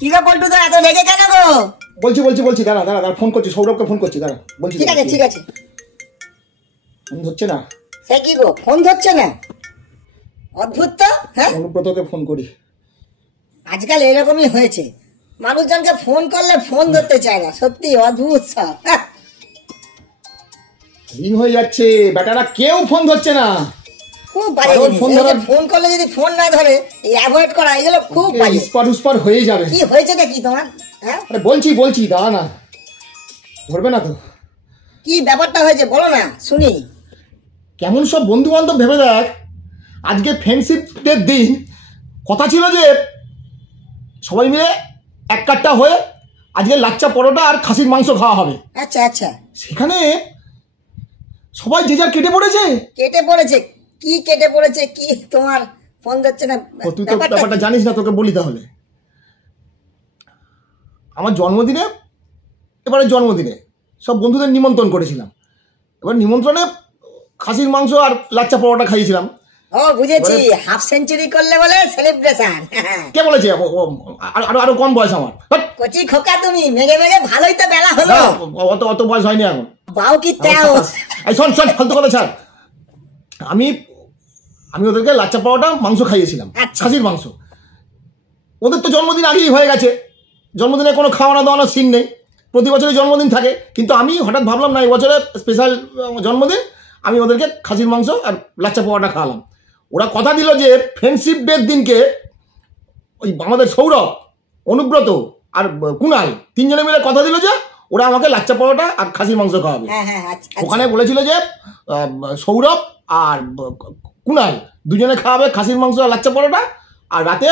কি গো পল্টু দা, এত রেগে কেন গো? বলছি দাঁড়া ফোন করছি, সৌরভকে ফোন করছি, দাঁড়া বলছি। ঠিক আছে ফোন ধরছে না। সে কি গো, ফোন ধরছে না? অদ্ভুত তো। হ্যাঁ, অনুব্রতকে ফোন করি। আজকাল এরকমই হয়েছে, মানুষজনকে ফোন করলে ফোন ধরতে চায় না। সত্যি অদ্ভুত সব। রিং হয়ে যাচ্ছে, বেটারা কেউ ফোন ধরছে না। খুব বাজে জিনিস। ফোন করলে যদি ফোন না ধরে অ্যাভয়েড করা, এগুলো খুব বাজে। উস্পার হয়ে যাবে। কি হয়েছে কি তোমার? হ্যাঁ আরে বলছি দাঁড়া না, ধরবে না তো। কি ব্যাপারটা হয়েছে বলো না শুনি। কেমন সব বন্ধু বান্ধব ভেবে দেখ, আজকে ফ্রেন্ডশিপ ডের দিন কথা ছিল যে সবাই মিলে এক কাট্টা হয়ে আজকে লাচ্চা পরোটা আর খাসির মাংস খাওয়া হবে। আচ্ছা। সেখানে সবাই যে যার কেটে পড়েছে। কি কেটে পড়েছে? কি তোমার ফোন ধরছে না? তুই তো ব্যাপারটা জানিস না, তোকে বলি তাহলে। আমার জন্মদিনে সব বন্ধুদের নিমন্ত্রণ করেছিলাম। এবার নিমন্ত্রণে খাসির মাংস আর লাচ্চা পরোটা খাইয়েছিলাম। ও বুঝেছি, হাফ সেঞ্চুরি করলে বলে সেলিব্রেশন। কে বলেছে? আরো কম বয়স আমার। কচি খোকা তুমি, মেঘে ভালোই তো বেলা হলো। অত বয়স হয়নি এখন। বাউ কি তেও। শোন ফালতু কথা ছাড়। আমি ওদেরকে লাচ্চা পরোটা মাংস খাইয়েছিলাম, খাসির মাংস। ওদের তো জন্মদিন আগেই হয়ে গেছে, জন্মদিনে কোনো খাওয়ানো দাওয়ানোর সিন নেই, প্রতি বছরই জন্মদিন থাকে। কিন্তু আমি হঠাৎ ভাবলাম না, এই বছরে স্পেশাল জন্মদিন, আমি ওদেরকে খাসির মাংস আর লাচ্চা পরোটা খাওয়ালাম। ওরা কথা দিল যে ফ্রেন্ডশিপ ডের দিনকে ওই আমাদের সৌরভ, অনুব্রত আর কুণাল তিনজনে মিলে কথা দিল যে ওরা আমাকে লাচ্চা পরোটা আর খাসির মাংস খাওয়াবে। ওখানে বলেছিল যে সৌরভ আর কুণাল দুজনে খাওয়াবে খাসির মাংস আর লাচ্চা পরোটা, আর রাতে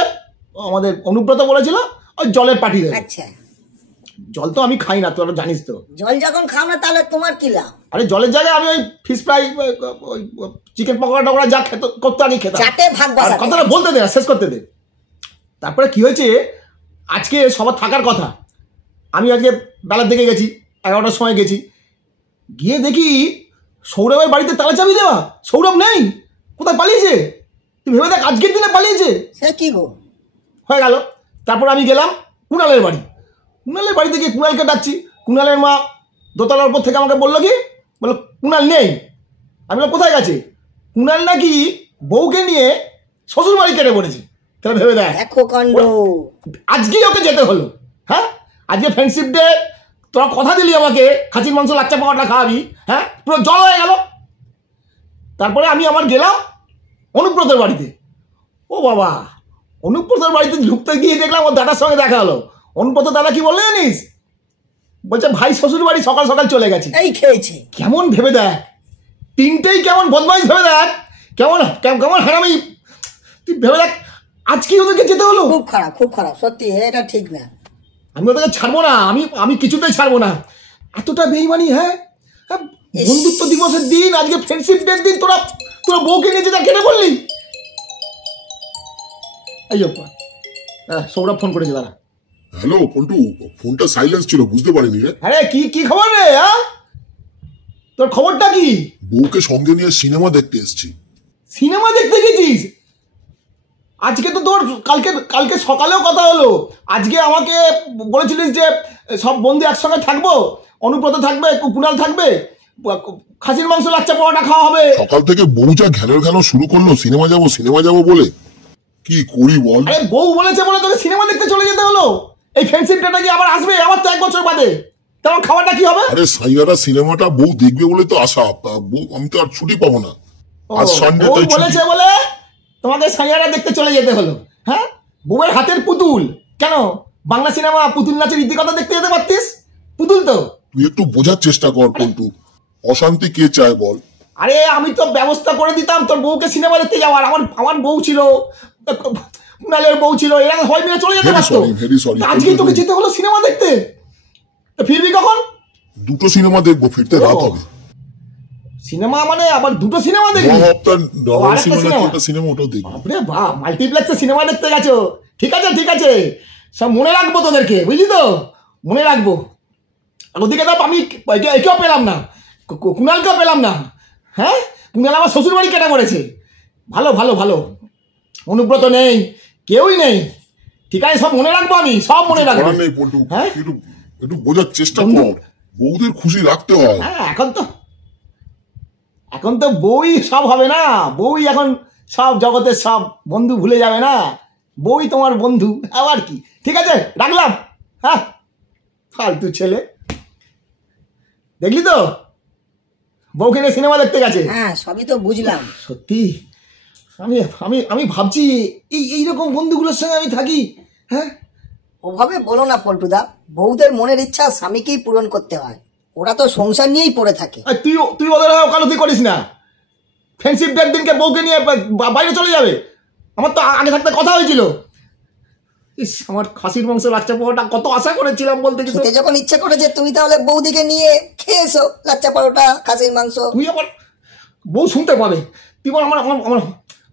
আমাদের অনুব্রত বলেছিল ওই জলের পার্টি দেবে। আচ্ছা, জল তো আমি খাই না, তোরা জানিস তো। জল যখন খাও না তাহলে তোমার কি লাভ? আরে জলের জায়গায় আমি ওই ফিশ ফ্রাই, চিকেন পকোড়া টকোড়া যা করতো আগে খেতাম। কথাটা বলতে দে, শেষ করতে দে। তারপরে কি হয়েছে, আজকে সবার থাকার কথা, আমি আজকে বেলার দিকে গেছি, 11টার সময় গেছি, গিয়ে দেখি সৌরভের বাড়িতে তালা চাবি দেওয়া। সৌরভ নেই, কোথায় পালিয়েছে? তুই ভেবে দেখ, আজকের দিনে পালিয়েছে। সে কি গো হয়ে গেল। তারপর আমি গেলাম কুণালের বাড়িতে গিয়ে কুণালকে ডাকছি। কুণালের মা দোতলার উপর থেকে আমাকে বললো কুণাল নেই। আমি বললাম কোথায় গেছে? কুণাল নাকি বউকে নিয়ে শ্বশুর বাড়ি কেটে পড়েছে। তাহলে ভেবে দেখ, আজকেই ওকে যেতে হলো। হ্যাঁ, আজকে ফ্রেন্ডশিপ ডে, তোরা কথা দিলি আমাকে খাসির মাংস লাচ্চা পরোটা খাওয়াবি, হ্যাঁ, পুরো জল হয়ে গেল। তারপরে আমি গেলাম অনুব্রতের বাড়িতে। ও বাবা, অনুব্রতের বাড়িতে ঢুকতে গিয়ে দেখলাম ওর দাদার সঙ্গে দেখা হলো। অনুব্রত দাদা কি বললে জানিস? বলছে ভাই শ্বশুর বাড়ি সকাল সকাল চলে গেছে। এই খেয়েছে। কেমন ভেবে দেখ, তিনটেই কেমন বদমাইশ ভেবে দেখ, কেমন হারামি। তুই ভেবে দেখ, আজকে ওদেরকে যেতে হলো। খুব খারাপ সত্যি, এটা ঠিক না। আমি ওদেরকে ছাড়বো না, আমি কিছুতেই ছাড়বো না। এতটা বেইমানি। হ্যাঁ, বন্ধুত্ব দিবসের দিন, আজকে ফ্রেন্ডশিপ ডের দিন, তোরা বউকে নিয়ে যেটা কেটে বললি। এই সৌরভ ফোন করেছে, দাঁড়া। হ্যালো পন্টু, ফোনটা সাইলেন্স ছিল, বুঝতে পারিনি রে। আরে কি খবর রে? তোর খবরটা কি? বউকে সঙ্গে নিয়ে সিনেমা দেখতে এসেছি। সিনেমা দেখতে গেছিস? আজকে তো তোর কালকে সকালেও কথা হলো। আজকে আমাকে বলেছিলিস যে সব বন্ধু একসঙ্গে থাকবো, অনুব্রত থাকবে, কুণাল থাকবে, খাসির মাংস লাচ্চা পরোটা খাওয়া হবে। সকাল থেকে বউ যা ঘ্যানো শুরু করলো, সিনেমা যাবো বলে। কি করি বল? আরে বউ বলেছে বলে তোকে সিনেমা দেখতে চলে যেতে হলো? এই ফ্রেন্ডশিপ ডেটা কি আবার আসবে? আবার তো 1 বছর বাদে। তেমন খাবারটা কি হবে? আরে সাইয়ারা সিনেমাটা বউ দেখবে বলে তো আশা। আমি তো আর ছুটি পাবো না। আজ সানডে বউ বলেছে বলে তোমাকে সাইয়ারা দেখতে চলে যেতে হলো? হ্যাঁ, বউয়ের হাতের পুতুল। কেন বাংলা সিনেমা পুতুল নাচের ইতিকথা দেখতে যেতে পারতিস? পুতুল তো। তুই একটু বোঝার চেষ্টা কর পন্টু, অশান্তি কে চায় বল? আরে আমি তো ব্যবস্থা করে দিতাম তোর বউকে সিনেমা দেখতে যাওয়ার। আমার বউ ছিল, কুণালের বউ ছিল, এরা সবাই মিলে চলে যেতে পারতো। আজকেই তোকে যেতে হলো সিনেমা দেখতে। ফিরবি কখন? 2টো সিনেমা দেখবো, ফিরতে রাত হবে। সিনেমা মানে আবার 2টো সিনেমা দেখবি? সিনেমা ওটাও দেখবো। বাপরে বাপ, মাল্টিপ্লেক্সে সিনেমা দেখতে গেছো। ঠিক আছে, সব মনে রাখবো তোদেরকে, বুঝলি তো? মনে রাখবো। ওদিকে তো আমি একেও পেলাম না, কুণালকেও পেলাম না। হ্যাঁ, কুণাল আমার শ্বশুর বাড়ি কেটে পড়েছে। ভালো, অনুব্রত নেই, কেউই নেই। ঠিক আছে, সব মনে রাখবো, আমি সব মনে রাখবো। করার নেই পল্টু, হ্যাঁ? একটু একটু বোঝার চেষ্টা বন্ধু। কর, বউদের খুশি রাখতে হয়। হ্যাঁ, এখন তো বউই সব হবে না, বউই এখন সব জগতের সব, বন্ধু ভুলে যাবে না, বউই তোমার বন্ধু, আবার কি। ঠিক আছে, রাখলাম। হ্যাঁ, ফালতু ছেলে। দেখলি তো, বউকে নিয়ে সিনেমা দেখতে গেছে। হ্যাঁ, সবই তো বুঝলাম। সত্যি আমি আমি আমি ভাবছি এইরকম বন্ধুগুলোর সঙ্গে আমি থাকি। হ্যাঁ, ওভাবে বলো না পল্টুদা, বউদের মনের ইচ্ছা স্বামীকেই পূরণ করতে হয়, ওরা তো সংসার নিয়েই পড়ে থাকে। আর তুই ওদের ওকালতি করিস না। ফ্রেন্ডশিপ ডের দিনকে বউকে নিয়ে বাইরে চলে যাবে। আমার তো আগে থাকতে কথা হয়েছিল। ইস, আমার খাসির মাংস লাচ্চা পরোটা কত আশা করেছিলাম বলতে কিছু। খেতে যখন ইচ্ছা করেছে, তুমি তাহলে বৌদিকে নিয়ে খেয়ে এসো লাচ্চা পরোটা, খাসির মাংস। তুই আবার বউ শুনতে পাবে, তুই বল আমার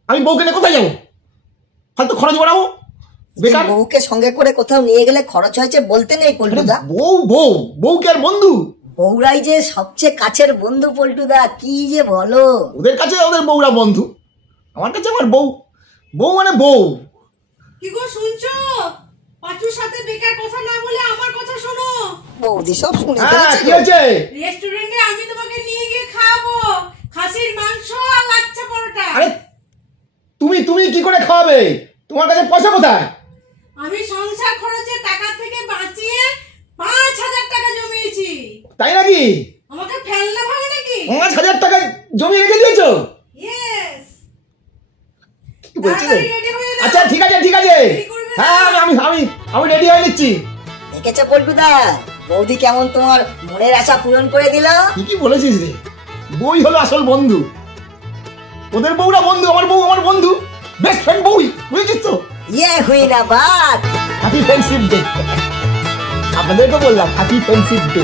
আমি বউকে নিয়ে কোথায় যাবো? হয়তো খরচ বাড়াবো বেকার। বউকে সঙ্গে করে কোথাও নিয়ে গেলে খরচ হয়েছে বলতে নেই পল্টুদা। বউ কি আর বন্ধু? বউরাই যে সবচেয়ে কাছের বন্ধু পল্টুদা, কি যে বলো। ওদের কাছে ওদের বউরা বন্ধু, আমার কাছে আমার বউ মানে বউ। কি গো শুনছো? পাঁচুর সাথে বেকার কথা না বলে আমার কথা শোনো। বৌদি সব শুনে হ্যাঁ, ফেলেছে কি গো। হয়েছে? রেস্টুরেন্টে আমি তোমাকে নিয়ে গিয়ে খাওয়াবো খাসির মাংস আর লাচ্চা পরোটা। আরে তুমি কি করে খাওয়াবে? তোমার কাছে পয়সা কোথায়? আমি সংসার খরচের টাকা থেকে বাঁচিয়ে 5,000 টাকা জমিয়েছি। তাই নাকি? আমাকে ফেললে ভাবে নাকি? 5,000 টাকা জমি রেখে দিয়েছো? ইয়েস। কি বলছো? রেডি হয়ে নাও। আচ্ছা, ঠিক আছে। হ্যাঁ, আমি রেডি হয়ে নিচ্ছি। দেখেছো পল্টুদা, বৌদি কেমন তোমার মনের আশা পূরণ করে দিল। কি বলেছিস রে? বই হলো আসল বন্ধু। ওদের বউরা বন্ধু, আমার বউ আমার বন্ধু, বেস্ট ফ্রেন্ড বউই, বুঝেছিস তো? ইয়ে হুই না বাত। Happy friendship day. আপনাদেরকে বললাম হ্যাপি ফ্রেন্ডশিপ ডে।